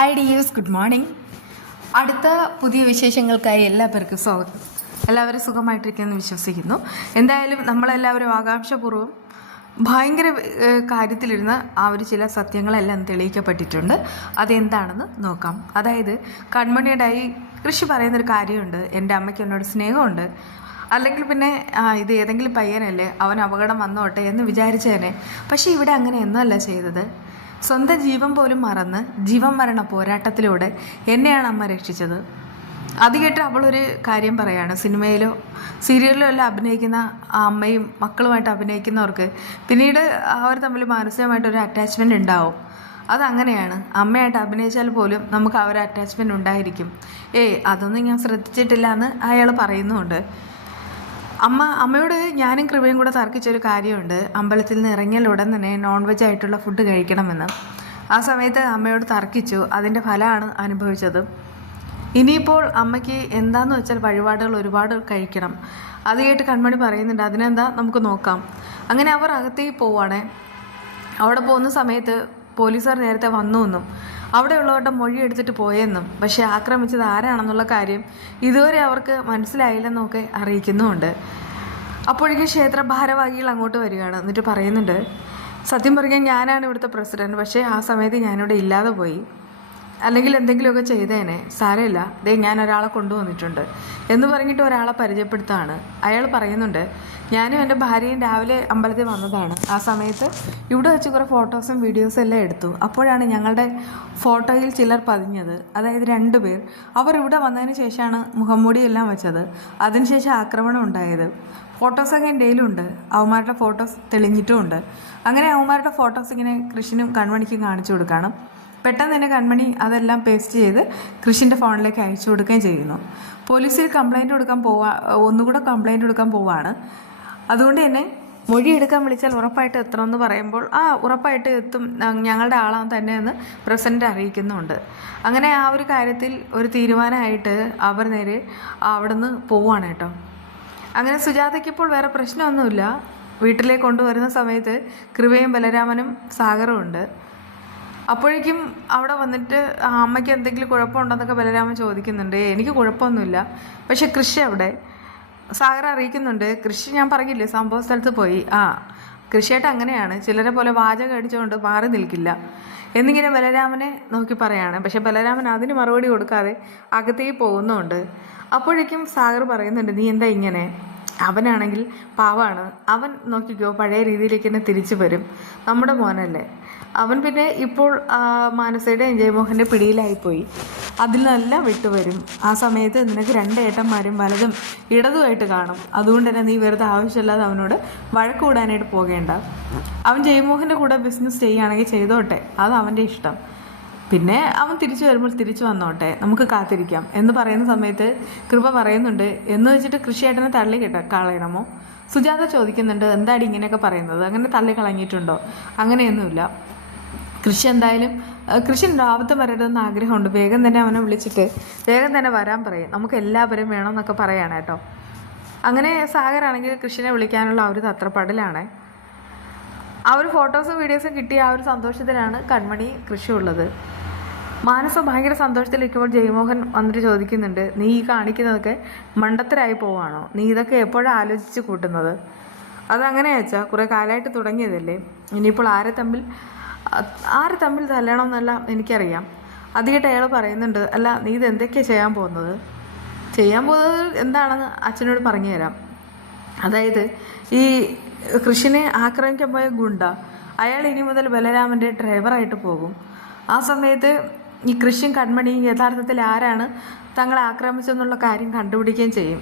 Hi dears, good morning. അടുത്ത പുതിയ വിശേഷങ്ങൾക്കായി എല്ലാവർക്കും സ്വാഗതം. എല്ലാവരും സുഖമായിട്ടിരിക്കുമെന്ന് വിശ്വസിക്കുന്നു. എന്തായാലും നമ്മളെല്ലാവരും ആകാംക്ഷപൂർവ്വം ഭയങ്കര കാര്യത്തിലിരുന്ന് ആ ഒരു ചില സത്യങ്ങളെല്ലാം തെളിയിക്കപ്പെട്ടിട്ടുണ്ട്. അതെന്താണെന്ന് നോക്കാം. അതായത് കൺമണിയുടെ കൃഷി പറയുന്നൊരു കാര്യമുണ്ട്, എൻ്റെ അമ്മയ്ക്ക് എന്നോട് സ്നേഹമുണ്ട്, അല്ലെങ്കിൽ പിന്നെ ഇത് ഏതെങ്കിലും പയ്യനല്ലേ, അവൻ അപകടം വന്നോട്ടെ എന്ന് വിചാരിച്ചേനെ. പക്ഷേ ഇവിടെ അങ്ങനെയൊന്നുമല്ല ചെയ്തത്. സ്വന്തം ജീവൻ പോലും മറന്ന് ജീവൻ മരണ പോരാട്ടത്തിലൂടെ എന്നെയാണ് അമ്മ രക്ഷിച്ചത്. അത് കേട്ട് അവളൊരു കാര്യം പറയാണ്, സിനിമയിലോ സീരിയലിലോ എല്ലാം അഭിനയിക്കുന്ന അമ്മയും മക്കളുമായിട്ട് അഭിനയിക്കുന്നവർക്ക് പിന്നീട് അവർ തമ്മിൽ മാനസികമായിട്ടൊരു അറ്റാച്ച്മെൻറ്റ് ഉണ്ടാവും. അതങ്ങനെയാണ്, അമ്മയായിട്ട് അഭിനയിച്ചാൽ പോലും നമുക്ക് ആ ഒരു അറ്റാച്ച്മെൻറ്റ് ഉണ്ടായിരിക്കും. അതൊന്നും ഞാൻ ശ്രദ്ധിച്ചിട്ടില്ല എന്ന് അയാൾ പറയുന്നുമുണ്ട്. അമ്മയോട് ഞാനും കൃപയും കൂടെ തർക്കിച്ചൊരു കാര്യമുണ്ട്. അമ്പലത്തിൽ നിന്ന് ഇറങ്ങിയാൽ ഉടൻ തന്നെ നോൺ വെജ് ആയിട്ടുള്ള ഫുഡ് കഴിക്കണമെന്ന്. ആ സമയത്ത് അമ്മയോട് തർക്കിച്ചു. അതിൻ്റെ ഫലമാണ് അനുഭവിച്ചത്. ഇനിയിപ്പോൾ അമ്മയ്ക്ക് എന്താണെന്ന് വെച്ചാൽ വഴിപാടുകൾ ഒരുപാട് കഴിക്കണം. അത് കേട്ട് കൺമണി പറയുന്നുണ്ട്, അതിനെന്താ നമുക്ക് നോക്കാം. അങ്ങനെ അവർ അകത്തേക്ക് പോവുകയാണേ. അവിടെ പോകുന്ന സമയത്ത് പോലീസുകാർ നേരത്തെ വന്നു എന്നും അവിടെയുള്ളവരുടെ മൊഴി എടുത്തിട്ട് പോയെന്നും പക്ഷേ ആക്രമിച്ചത് ആരാണെന്നുള്ള കാര്യം ഇതുവരെ അവർക്ക് മനസ്സിലായില്ലെന്നൊക്കെ അറിയിക്കുന്നുമുണ്ട്. അപ്പോഴേക്കും ക്ഷേത്ര ഭാരവാഹികൾ അങ്ങോട്ട് വരികയാണ്. എന്നിട്ട് പറയുന്നുണ്ട്, സത്യം പറഞ്ഞാൽ ഞാനാണ് ഇവിടുത്തെ പ്രസിഡന്റ്, പക്ഷേ ആ സമയത്ത് ഞാനിവിടെ ഇല്ലാതെ പോയി, അല്ലെങ്കിൽ എന്തെങ്കിലുമൊക്കെ ചെയ്തേനെ, സാരമില്ല, ഞാൻ ഒരാളെ കൊണ്ടുവന്നിട്ടുണ്ട് എന്ന് പറഞ്ഞിട്ട് ഒരാളെ പരിചയപ്പെടുത്താണ്. അയാൾ പറയുന്നുണ്ട്, ഞാനും എൻ്റെ ഭാര്യയും രാവിലെ അമ്പലത്തിൽ വന്നതാണ്. ആ സമയത്ത് ഇവിടെ വെച്ച് കുറേ ഫോട്ടോസും വീഡിയോസും എല്ലാം എടുത്തു. അപ്പോഴാണ് ഞങ്ങളുടെ ഫോട്ടോയിൽ ചിലർ പതിഞ്ഞത്. അതായത് 2 പേർ. അവർ ഇവിടെ വന്നതിന് ശേഷമാണ് മുഖംമൂടിയെല്ലാം വെച്ചത്. അതിനുശേഷം ആക്രമണം ഉണ്ടായത്. ഫോട്ടോസൊക്കെ എൻ്റെ കയ്യിലുണ്ട്. അവന്മാരുടെ ഫോട്ടോസ് തെളിഞ്ഞിട്ടുമുണ്ട്. അങ്ങനെ അവന്മാരുടെ ഫോട്ടോസ് ഇങ്ങനെ കൃഷ്ണനും കൺമണിക്കും കാണിച്ചു കൊടുക്കണം. പെട്ടെന്ന് തന്നെ കൺമണി അതെല്ലാം പേസ്റ്റ് ചെയ്ത് കൃഷിൻ്റെ ഫോണിലേക്ക് അയച്ചു കൊടുക്കുകയും ചെയ്യുന്നു. പോലീസിൽ ഒന്നുകൂടെ കംപ്ലൈൻറ്റ് കൊടുക്കാൻ പോവാണ്. അതുകൊണ്ട് തന്നെ മൊഴി എടുക്കാൻ വിളിച്ചാൽ ഉറപ്പായിട്ട് എത്തണമെന്ന് പറയുമ്പോൾ ഉറപ്പായിട്ട് എത്തും, ഞങ്ങളുടെ ആളാണ് തന്നെയെന്ന് പ്രസിഡന്റ് അറിയിക്കുന്നുണ്ട്. അങ്ങനെ ആ ഒരു കാര്യത്തിൽ ഒരു തീരുമാനമായിട്ട് അവർ നേരെ അവിടെ നിന്ന് പോവുകയാണ് കേട്ടോ. അങ്ങനെ സുജാതയ്ക്ക് ഇപ്പോൾ വേറെ പ്രശ്നമൊന്നുമില്ല. വീട്ടിലേക്ക് കൊണ്ടുവരുന്ന സമയത്ത് കൃപയും ബലരാമനും സാഗറും ഉണ്ട്. അപ്പോഴേക്കും അവിടെ വന്നിട്ട് അമ്മയ്ക്ക് എന്തെങ്കിലും കുഴപ്പമുണ്ടെന്നൊക്കെ ബലരാമൻ ചോദിക്കുന്നുണ്ട്. എനിക്ക് കുഴപ്പമൊന്നുമില്ല. പക്ഷെ കൃഷി അവിടെ സാഗർ അറിയിക്കുന്നുണ്ട്, കൃഷി ഞാൻ പറഞ്ഞില്ലേ സംഭവ സ്ഥലത്ത് പോയി. കൃഷിയായിട്ട് അങ്ങനെയാണ്, ചിലരെ പോലെ വാചകം അടിച്ചുകൊണ്ട് മാറി നിൽക്കില്ല എന്നിങ്ങനെ ബലരാമനെ നോക്കി പറയാണ്. പക്ഷെ ബലരാമൻ അതിന് മറുപടി കൊടുക്കാതെ അകത്തേക്ക് പോകുന്നുണ്ട്. അപ്പോഴേക്കും സാഗർ പറയുന്നുണ്ട്, നീ എന്താ ഇങ്ങനെ? അവനാണെങ്കിൽ പാവാണ്, അവൻ നോക്കിക്കോ പഴയ രീതിയിലേക്ക് തന്നെ തിരിച്ചു വരും, നമ്മുടെ മോനല്ലേ. അവൻ പിന്നെ ഇപ്പോൾ മാനസയുടെയും ജയമോഹൻ്റെ പിടിയിലായിപ്പോയി, അതിൽ നിന്നെല്ലാം വിട്ടുവരും. ആ സമയത്ത് നിനക്ക് 2 ഏട്ടന്മാരും വലതും ഇടതുമായിട്ട് കാണും. അതുകൊണ്ട് തന്നെ നീ വെറുതെ ആവശ്യമില്ലാതെ അവനോട് വഴക്ക് കൂടാനായിട്ട് പോകേണ്ട. അവൻ ജയമോഹൻ്റെ കൂടെ ബിസിനസ് ചെയ്യുകയാണെങ്കിൽ ചെയ്തോട്ടെ, അത് അവൻ്റെ ഇഷ്ടം. പിന്നെ അവൻ തിരിച്ചു വരുമ്പോൾ തിരിച്ചു വന്നോട്ടെ, നമുക്ക് കാത്തിരിക്കാം എന്ന് പറയുന്ന സമയത്ത് കൃപ പറയുന്നുണ്ട്, എന്ന് വെച്ചിട്ട് കൃഷിയേട്ടനെ തള്ളി കളയണമോ? സുജാത ചോദിക്കുന്നുണ്ട്, എന്താടി ഇങ്ങനെയൊക്കെ പറയുന്നത്? അങ്ങനെ തള്ളി കളഞ്ഞിട്ടുണ്ടോ? അങ്ങനെയൊന്നുമില്ല. കൃഷ്ണൻ രാവിലത്തെ വരരുതെന്ന് ആഗ്രഹമുണ്ട്. വേഗം തന്നെ അവനെ വിളിച്ചിട്ട് വേഗം തന്നെ വരാൻ പറയും, നമുക്ക് എല്ലാവരും വേണമെന്നൊക്കെ പറയാണ് കേട്ടോ. അങ്ങനെ സാഗറാണെങ്കിൽ കൃഷ്ണനെ വിളിക്കാനുള്ള ആ ഒരു തത്രപ്പാടിലാണ്. ആ ഒരു ഫോട്ടോസും വീഡിയോസും കിട്ടിയ ആ ഒരു സന്തോഷത്തിലാണ് കൺമണി കൃഷി ഉള്ളത്. മാനസ ഭയങ്കര സന്തോഷത്തിലിരിക്കുമ്പോൾ ജയമോഹൻ വന്നിട്ട് ചോദിക്കുന്നുണ്ട്, നീ ഈ കാണിക്കുന്നതൊക്കെ മണ്ടത്തരായി പോവാണോ? നീ ഇതൊക്കെ എപ്പോഴും ആലോചിച്ച് കൂട്ടുന്നത്? അതങ്ങനെ വെച്ചാൽ കുറേ കാലമായിട്ട് തുടങ്ങിയതല്ലേ, ഇനിയിപ്പോൾ ആരെ തമ്മിൽ തല്ലണമെന്നല്ല എനിക്കറിയാം. അത് കേട്ട് അയാൾ പറയുന്നുണ്ട്, അല്ല നീ ഇത് എന്തൊക്കെയാണ് ചെയ്യാൻ പോകുന്നത് എന്താണെന്ന് അച്ഛനോട് പറഞ്ഞു തരാം. അതായത് ഈ കൃഷിനെ ആക്രമിക്കാൻ പോയ ഗുണ്ട, അയാൾ ഇനി മുതൽ ബലരാമൻ്റെ ഡ്രൈവറായിട്ട് പോകും. ആ സമയത്ത് ഈ കൃഷിയും കൺമണിയും യഥാർത്ഥത്തിൽ ആരാണ് തങ്ങളെ ആക്രമിച്ചെന്നുള്ള കാര്യം കണ്ടുപിടിക്കുകയും ചെയ്യും.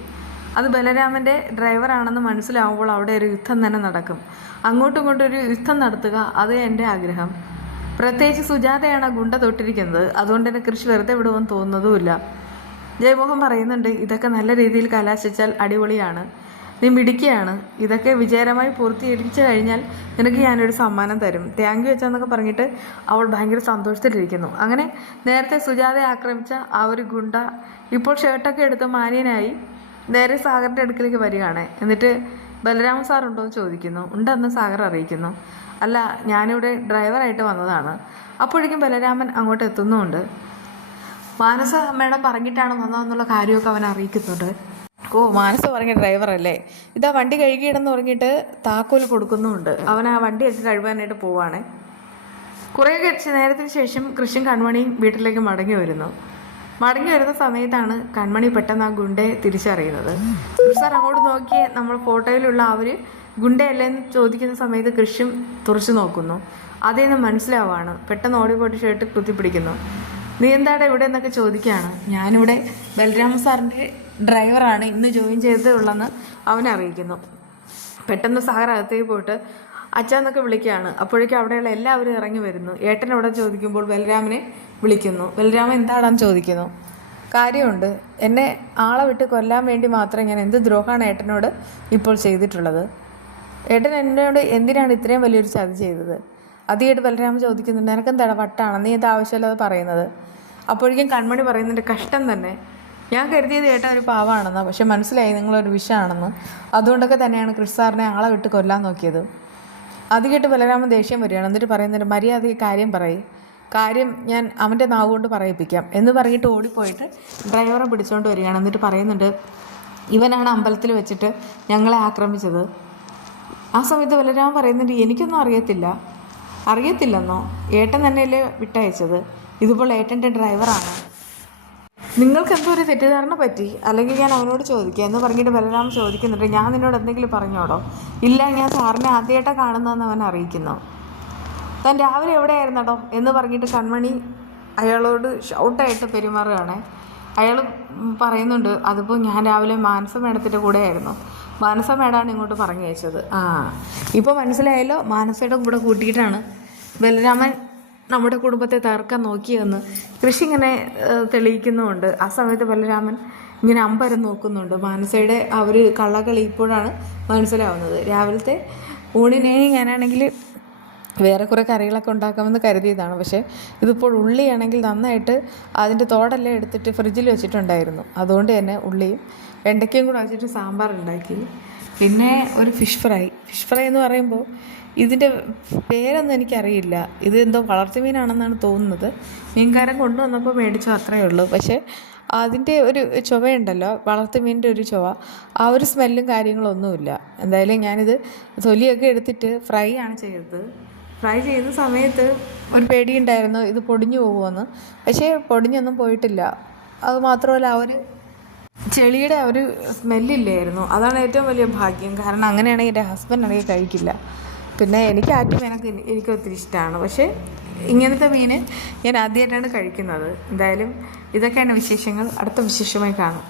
അത് ബലരാമൻ്റെ ഡ്രൈവറാണെന്ന് മനസ്സിലാവുമ്പോൾ അവിടെ ഒരു യുദ്ധം തന്നെ നടക്കും. അങ്ങോട്ടും ഇങ്ങോട്ടും ഒരു യുദ്ധം നടത്തുക, അത് എൻ്റെ ആഗ്രഹം. പ്രത്യേകിച്ച് സുജാതയാണ് ഗുണ്ട തൊട്ടിരിക്കുന്നത്, അതുകൊണ്ട് തന്നെ കൃഷി വെറുതെ വിടുമെന്ന് തോന്നുന്നതുമില്ല. ജയമോഹൻ പറയുന്നുണ്ട്, ഇതൊക്കെ നല്ല രീതിയിൽ കലാശിച്ചാൽ അടിപൊളിയാണ്, നീ മിടുക്കിയാണ്, ഇതൊക്കെ വിജയകരമായി പൂർത്തീകരിച്ചു കഴിഞ്ഞാൽ നിനക്ക് ഞാനൊരു സമ്മാനം തരും, താങ്ക് യു വെച്ചാന്നൊക്കെ പറഞ്ഞിട്ട് അവൾ ഭയങ്കര സന്തോഷത്തിലിരിക്കുന്നു. അങ്ങനെ നേരത്തെ സുജാതയെ ആക്രമിച്ച ആ ഒരു ഗുണ്ട ഇപ്പോൾ ഷർട്ടൊക്കെ എടുത്ത് മാന്യനായി നേരെ സാഗറിൻ്റെ അടുക്കിലേക്ക് വരികയാണ്. എന്നിട്ട് ബലരാമൻ സാറുണ്ടോ എന്ന് ചോദിക്കുന്നു. ഉണ്ടെന്ന് സാഗർ അറിയിക്കുന്നു. അല്ല, ഞാനിവിടെ ഡ്രൈവറായിട്ട് വന്നതാണ്. അപ്പോഴേക്കും ബലരാമൻ അങ്ങോട്ട് എത്തുന്നുമുണ്ട്. മാനസ മേഡം പറഞ്ഞിട്ടാണ് വന്നതെന്നുള്ള കാര്യമൊക്കെ അവൻ അറിയിക്കുന്നുണ്ട്. ഓ, മാനസ പറഞ്ഞ ഡ്രൈവറല്ലേ. ഇതാ വണ്ടി കഴുകിയിടെന്ന് പറഞ്ഞിട്ട് താക്കോൽ കൊടുക്കുന്നുമുണ്ട്. അവൻ ആ വണ്ടിയൊക്കെ കഴുകാനായിട്ട് പോവാണ്. കുറേ നേരത്തിന് ശേഷം കൃഷ്ണൻ കൺമണിയും വീട്ടിലേക്ക് മടങ്ങി വരുന്ന സമയത്താണ് കൺമണി പെട്ടെന്ന് ആ ഗുണ്ടയെ തിരിച്ചറിയുന്നത്. കൃഷ്ണൻ അങ്ങോട്ട് നോക്കി നമ്മൾ ഫോട്ടോയിലുള്ള അവർ ഗുണ്ടയല്ലേന്ന് ചോദിക്കുന്ന സമയത്ത് കൃഷ്ണൻ തുറച്ചു നോക്കുന്നു. അതേന്ന് മനസ്സിലാവാണ്. പെട്ടെന്ന് ഓടിപ്പോയിട്ട് ഷർട്ട് കുത്തിപ്പിടിക്കുന്നു. നീ എന്താടെ ഇവിടെ എന്നൊക്കെ ചോദിക്കുകയാണ്. ഞാനിവിടെ ബലരാമ സാറിൻ്റെ ഡ്രൈവറാണ്, ഇന്ന് ജോയിൻ ചെയ്തതേ ഉള്ളെന്ന് അവനെ അറിയിക്കുന്നു. പെട്ടെന്ന് സാർ അകത്തേക്ക് പോയിട്ട് അച്ഛന്നൊക്കെ വിളിക്കുകയാണ്. അപ്പോഴേക്കും അവിടെയുള്ള എല്ലാവരും ഇറങ്ങി വരുന്നു. ഏട്ടൻ അവിടെ ചോദിക്കുമ്പോൾ ബലരാമനെ വിളിക്കുന്നു. ബലരാമൻ എന്താണെന്ന് ചോദിക്കുന്നു. കാര്യമുണ്ട്, എന്നെ ആളെ വിട്ട് കൊല്ലാൻ വേണ്ടി മാത്രം ഞാൻ എന്ത് ദ്രോഹമാണ് ഏട്ടനോട് ഇപ്പോൾ ചെയ്തിട്ടുള്ളത്? ഏട്ടൻ എന്നോട് എന്തിനാണ് ഇത്രയും വലിയൊരു ചതി ചെയ്തത്? അതിയായിട്ട് ബലരാമൻ ചോദിക്കുന്നുണ്ട്. നിനക്കെന്താണ് വട്ടാണ്, നീ ഇത് ആവശ്യമില്ലാതെ പറയുന്നത്? അപ്പോഴേക്കും കൺമണി പറയുന്നുണ്ട്, കഷ്ടം തന്നെ, ഞാൻ കരുതിയത് ഏട്ടൻ ഒരു പാവമാണെന്ന്, പക്ഷെ മനസ്സിലായി നിങ്ങളൊരു വിഷമാണെന്ന്. അതുകൊണ്ടൊക്കെ തന്നെയാണ് കൃഷ് സാറിനെ ആളെ വിട്ട് കൊല്ലാൻ നോക്കിയത്. അത് കേട്ട് ബലരാമൻ ദേഷ്യം വരികയാണ്. എന്നിട്ട് പറയുന്നുണ്ട്, മര്യാദയ്ക്ക് കാര്യം പറയും, കാര്യം ഞാൻ അവൻ്റെ നാവ് കൊണ്ട് പറയിപ്പിക്കാം എന്ന് പറഞ്ഞിട്ട് ഓടിപ്പോയിട്ട് ഡ്രൈവറെ പിടിച്ചുകൊണ്ട് വരികയാണ്. എന്നിട്ട് പറയുന്നുണ്ട്, ഇവനാണ് അമ്പലത്തിൽ വെച്ചിട്ട് ഞങ്ങളെ ആക്രമിച്ചത്. ആ സമയത്ത് ബലരാമൻ പറയുന്നുണ്ട്, എനിക്കൊന്നും അറിയത്തില്ലെന്നോ? ഏട്ടൻ തന്നെയല്ലേ വിട്ടയച്ചത്, ഇതുപോലെ ഏട്ടൻ്റെ ഡ്രൈവറാണ്. നിങ്ങൾക്ക് എന്തോ ഒരു തെറ്റിദ്ധാരണ പറ്റി, അല്ലെങ്കിൽ ഞാൻ അവനോട് ചോദിക്കുക എന്ന് പറഞ്ഞിട്ട് ബലരാമൻ ചോദിക്കുന്നുണ്ട്, ഞാൻ നിന്നോട് എന്തെങ്കിലും പറഞ്ഞോടോ? ഇല്ല, ഞാൻ സാറിനെ ആദ്യമായിട്ടാണ് കാണുന്നതെന്ന് അവൻ അറിയിക്കുന്നു. താൻ രാവിലെ എവിടെയായിരുന്നടോ എന്ന് പറഞ്ഞിട്ട് കൺമണി അയാളോട് ഷൗട്ടായിട്ട് പെരുമാറുകയാണ്. അയാൾ പറയുന്നുണ്ട്, അതിപ്പോൾ ഞാൻ രാവിലെ മാനസ മേഡത്തിൻ്റെ കൂടെ ആയിരുന്നു. മാനസ മേഡമാണ് ഇങ്ങോട്ട് പറഞ്ഞു അയച്ചത്. ഇപ്പോൾ മനസ്സിലായല്ലോ, മാനസയുടെ കൂടെ കൂട്ടിയിട്ടാണ് ബലരാമൻ നമ്മുടെ കുടുംബത്തെ തകർക്കാൻ നോക്കിയെന്ന് കൃഷി ഇങ്ങനെ തെളിയിക്കുന്നുമുണ്ട്. ആ സമയത്ത് ബലരാമൻ ഇങ്ങനെ അമ്പരം നോക്കുന്നുണ്ട്. മാനസയുടെ ആ ഒരു കള്ളക്കളി ഇപ്പോഴാണ് മനസ്സിലാവുന്നത്. രാവിലത്തെ ഊണിനെ ഞാനാണെങ്കിൽ വേറെ കുറേ കറികളൊക്കെ ഉണ്ടാക്കാമെന്ന് കരുതിയതാണ്. പക്ഷേ ഇതിപ്പോൾ ഉള്ളിയാണെങ്കിൽ നന്നായിട്ട് അതിൻ്റെ തോടെല്ലാം എടുത്തിട്ട് ഫ്രിഡ്ജിൽ വെച്ചിട്ടുണ്ടായിരുന്നു. അതുകൊണ്ട് തന്നെ ഉള്ളിയും വെണ്ടയ്ക്കയും കൂടെ വെച്ചിട്ട് സാമ്പാർ ഉണ്ടാക്കി. പിന്നെ ഒരു ഫിഷ് ഫ്രൈ എന്ന് പറയുമ്പോൾ ഇതിൻ്റെ പേരൊന്നും എനിക്കറിയില്ല. ഇത് എന്തോ വളർത്തുമീനാണെന്നാണ് തോന്നുന്നത്. മീൻകാരൻ കൊണ്ടുവന്നപ്പോൾ മേടിച്ചു, അത്രയേ ഉള്ളൂ. പക്ഷേ അതിൻ്റെ ഒരു ചുവയുണ്ടല്ലോ, വളർത്തുമീനിൻ്റെ ഒരു ചുവ, ആ ഒരു സ്മെല്ലും കാര്യങ്ങളൊന്നുമില്ല. എന്തായാലും ഞാനിത് തൊലിയൊക്കെ എടുത്തിട്ട് ഫ്രൈ ആണ് ചെയ്തത്. ഫ്രൈ ചെയ്യുന്ന സമയത്ത് ഒരു പേടിയുണ്ടായിരുന്നു ഇത് പൊടിഞ്ഞു പോകുമെന്ന്. പക്ഷേ പൊടിഞ്ഞൊന്നും പോയിട്ടില്ല. അതുമാത്രമല്ല, ആ ഒരു ചെളിയുടെ ഒരു സ്മെല്ലില്ലായിരുന്നു. അതാണ് ഏറ്റവും വലിയ ഭാഗ്യം. കാരണം അങ്ങനെയാണെങ്കിൽ എൻ്റെ ഹസ്ബൻഡ് ആണെങ്കിൽ കഴിക്കില്ല. പിന്നെ എനിക്ക് ആറ്റുമീനൊക്കെ എനിക്ക് ഒത്തിരി ഇഷ്ടമാണ്. പക്ഷേ ഇങ്ങനത്തെ മീൻ ഞാൻ ആദ്യമായിട്ടാണ് കഴിക്കുന്നത്. എന്തായാലും ഇതൊക്കെയാണ് വിശേഷങ്ങൾ. അടുത്ത വിശേഷമായി കാണാം.